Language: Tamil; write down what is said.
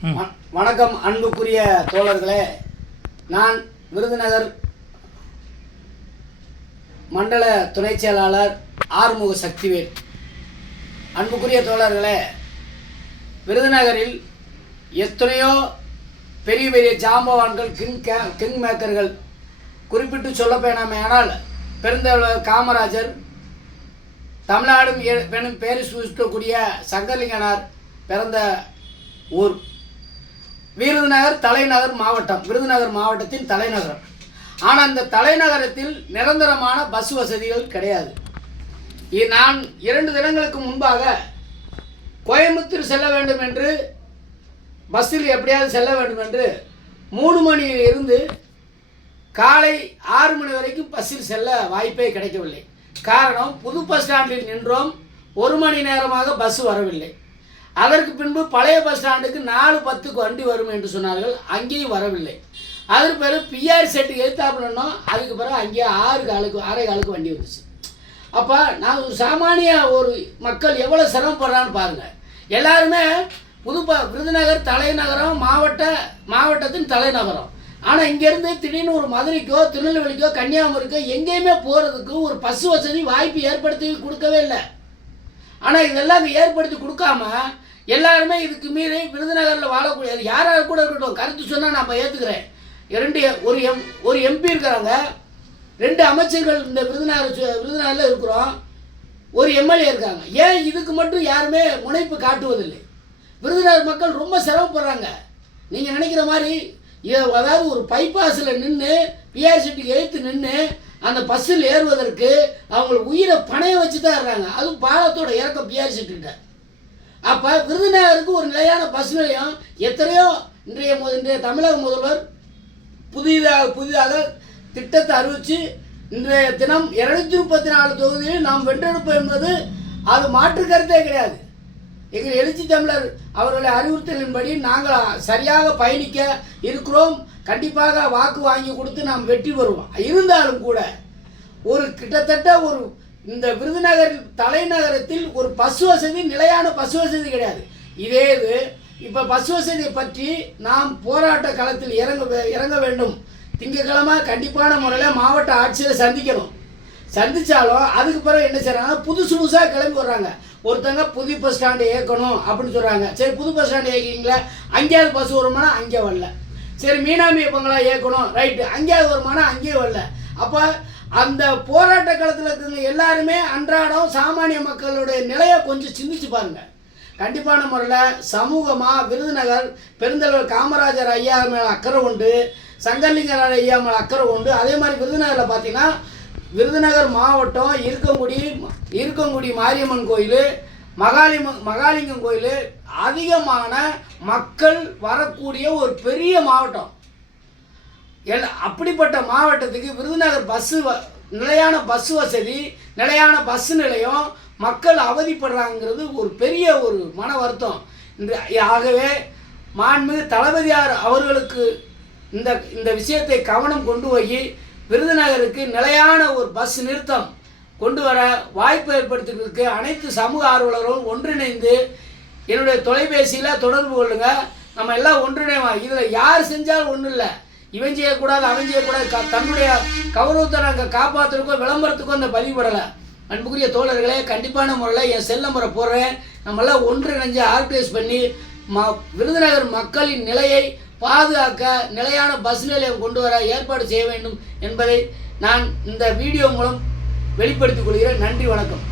வணக்கம் அன்புக்குரிய தோழர்களே. நான் விருதுநகர் மண்டல துணை செயலாளர் ஆறுமுக சக்திவேல். அன்புக்குரிய தோழர்களே, விருதுநகரில் எத்தனையோ பெரிய பெரிய ஜாம்பவான்கள் கிங் மேக்கர்கள் குறிப்பிட்டு சொல்லப்போனால் பெருந்தலைவர் காமராஜர், தமிழ்நாடும் பெரும் பேர் சூட்டக்கூடிய சங்கரலிங்கனார் பிறந்த ஊர் விருதுநகர் தலைநகர் மாவட்டம். விருதுநகர் மாவட்டத்தின் தலைநகரம். ஆனால் அந்த தலைநகரத்தில் நிரந்தரமான பஸ் வசதிகள் கிடையாது. நான் 2 தினங்களுக்கு முன்பாக கோயம்புத்தூர் செல்ல வேண்டும் என்று, பஸ்ஸில் எப்படியாவது செல்ல வேண்டும் என்று 3 மணியில் இருந்து காலை 6 மணி வரைக்கும் பஸ்ஸில் செல்ல வாய்ப்பே கிடைக்கவில்லை. காரணம், புது பஸ் ஸ்டாண்டில் நின்றோம், 1 மணி நேரமாக பஸ் வரவில்லை. அதற்கு பின்பு பழைய பஸ் ஸ்டாண்டுக்கு 4:10க்கு வண்டி வரும் என்று சொன்னார்கள், அங்கேயும் வரவில்லை. அதற்கு பிறகு பிஆர் செட்டுக்கு எழுத்தாப்பிடணும், அதுக்கு பிறகு அங்கேயே 6:15க்கு வண்டி வந்துச்சு. அப்போ நான் ஒரு சாமானிய ஒரு மக்கள் எவ்வளோ சிரமப்படுறான்னு பாருங்கள். எல்லாருமே விருதுநகர் தலைநகரம், மாவட்டத்தின் தலைநகரம். ஆனால் இங்கேருந்து திடீர்னு ஒரு மதுரைக்கோ திருநெல்வேலிக்கோ கன்னியாகுமரிக்கோ எங்கேயுமே போகிறதுக்கு ஒரு பஸ் வசதி வாய்ப்பு ஏற்படுத்தி கொடுக்கவே இல்லை. ஆனால் இதெல்லாம் ஏற்படுத்தி கொடுக்காம எல்லாருமே இதுக்கு மீறி விருதுநகரில் வாழக்கூடியது யாராவது கூட இருக்கட்டும், கருத்து சொன்னால் நான் ஏற்றுக்கிறேன். ஒரு எம்பி இருக்கிறாங்க, 2 அமைச்சர்கள் இந்த விருதுநகரில் இருக்கிறோம், ஒரு எம்எல்ஏ இருக்காங்க. ஏன் இதுக்கு மட்டும் யாருமே முனைப்பு காட்டுவதில்லை? விருதுநகர் மக்கள் ரொம்ப சிரமப்படுறாங்க. நீங்கள் நினைக்கிற மாதிரி அதாவது ஒரு பைபாஸில் நின்று பிஆர் செட்டுக்கு எழுத்து நின்று அந்த பஸ்ஸில் ஏறுவதற்கு அவங்களுக்கு உயிரை பணைய வச்சு தான் ஏறுறாங்க. அதுவும் பாலத்தோட இறக்கம் பிஆர் செட்டுக்கிட்ட. அப்போ விருதுநகருக்கு ஒரு நிலையான பஸ் நிலையம் எத்தனையோ இன்றைய தமிழக முதல்வர் புதிதாக திட்டத்தை அறிவித்து இன்றைய தினம் 234 தொகுதியில் நாம் வென்றெடுப்போம் என்பது அது மாற்று கருத்தே கிடையாது. எங்கள் எழுச்சி தமிழர் அவர்களுடைய அறிவுறுத்தலின்படி நாங்கள் சரியாக பயணிக்க இருக்கிறோம். கண்டிப்பாக வாக்கு வாங்கி கொடுத்து நாம் வெற்றி பெறுவோம். இருந்தாலும் கூட கிட்டத்தட்ட இந்த விருதுநகர் தலைநகரத்தில் ஒரு பஸ் வசதி, நிலையான பஸ் வசதி கிடையாது. இதே இது இப்போ பஸ் வசதியை பற்றி நாம் போராட்ட களத்தில் இறங்க வேண்டும். திங்கட்கிழமை கண்டிப்பான முறையில் மாவட்ட ஆட்சியரை சந்தித்தாலும் அதுக்கு பிறகு என்ன செய்கிறாங்க, புதுசாக கிளம்பி வர்றாங்க. ஒருத்தங்க புது பஸ் ஸ்டாண்டு இயக்கணும் அப்படின்னு சொல்கிறாங்க. சரி, புது பஸ் ஸ்டாண்டு இயக்கிங்களா, அங்கேயாவது பஸ் வருமானா அங்கே வரல. சரி, மீனாமிய பங்களா இயக்கணும், ரைட்டு, அங்கேயாவது வருமானா அங்கேயும் வரல. அப்போ அந்த போராட்ட காலத்தில் இருக்கிறவங்க எல்லாருமே அன்றாடம் சாமானிய மக்களுடைய நிலையை கொஞ்சம் சிந்திச்சு பாருங்கள். கண்டிப்பான முறையில் சமூகமாக விருதுநகர் பெருந்தலைவர் காமராஜர் ஐயா மேலே அக்கறை உண்டு, சங்கரலிங்கனார் ஐயா மேலே அக்கறை உண்டு. அதே மாதிரி விருதுநகரில் பார்த்தீங்கன்னா விருதுநகர் மாவட்டம் இருக்கங்குடி மாரியம்மன் கோயில், மகாலிங்கம் கோயில் அதிகமான மக்கள் வரக்கூடிய ஒரு பெரிய மாவட்டம். அப்படிப்பட்ட மாவட்டத்துக்கு விருதுநகர் நிலையான பஸ் வசதி, நிலையான பஸ் நிலையம், மக்கள் அவதிப்படுறாங்கிறது ஒரு பெரிய ஒரு மன வருத்தம். ஆகவே மாண்புமிகு தளபதியார் அவர்களுக்கு இந்த விஷயத்தை கவனம் கொண்டு போய் விருதுநகருக்கு நிலையான ஒரு பஸ் நிறுத்தம் கொண்டு வர வாய்ப்பு ஏற்படுத்துறதுக்கு அனைத்து சமூக ஆர்வலர்களும் ஒன்றிணைந்து என்னுடைய தொலைபேசியில் தொடர்பு கொள்ளுங்கள். நம்ம எல்லாம் ஒன்றிணைவோம். இதில் யார் செஞ்சாலும் ஒன்றும் இல்லை, இவன் செய்யக்கூடாது அவன் செய்யக்கூடாது, தன்னுடைய கௌரவத்தை நாங்கள் காப்பாற்றுறதுக்கோ விளம்பரத்துக்கோ அந்த பதிவுபடலை. அன்புக்குரிய தோழர்களே, கண்டிப்பான முறையில் என் செல் நம்பரை போடுறேன். நம்மளாம் ஒன்றிணைஞ்சு ஆர்கனைஸ் பண்ணி விருதுநகர் மக்களின் நிலையை பாதுகாக்க நிலையான பஸ் நிலையம் கொண்டு வர ஏற்பாடு செய்ய வேண்டும் என்பதை நான் இந்த வீடியோ மூலம் வெளிப்படுத்திக் கொள்கிறேன். நன்றி, வணக்கம்.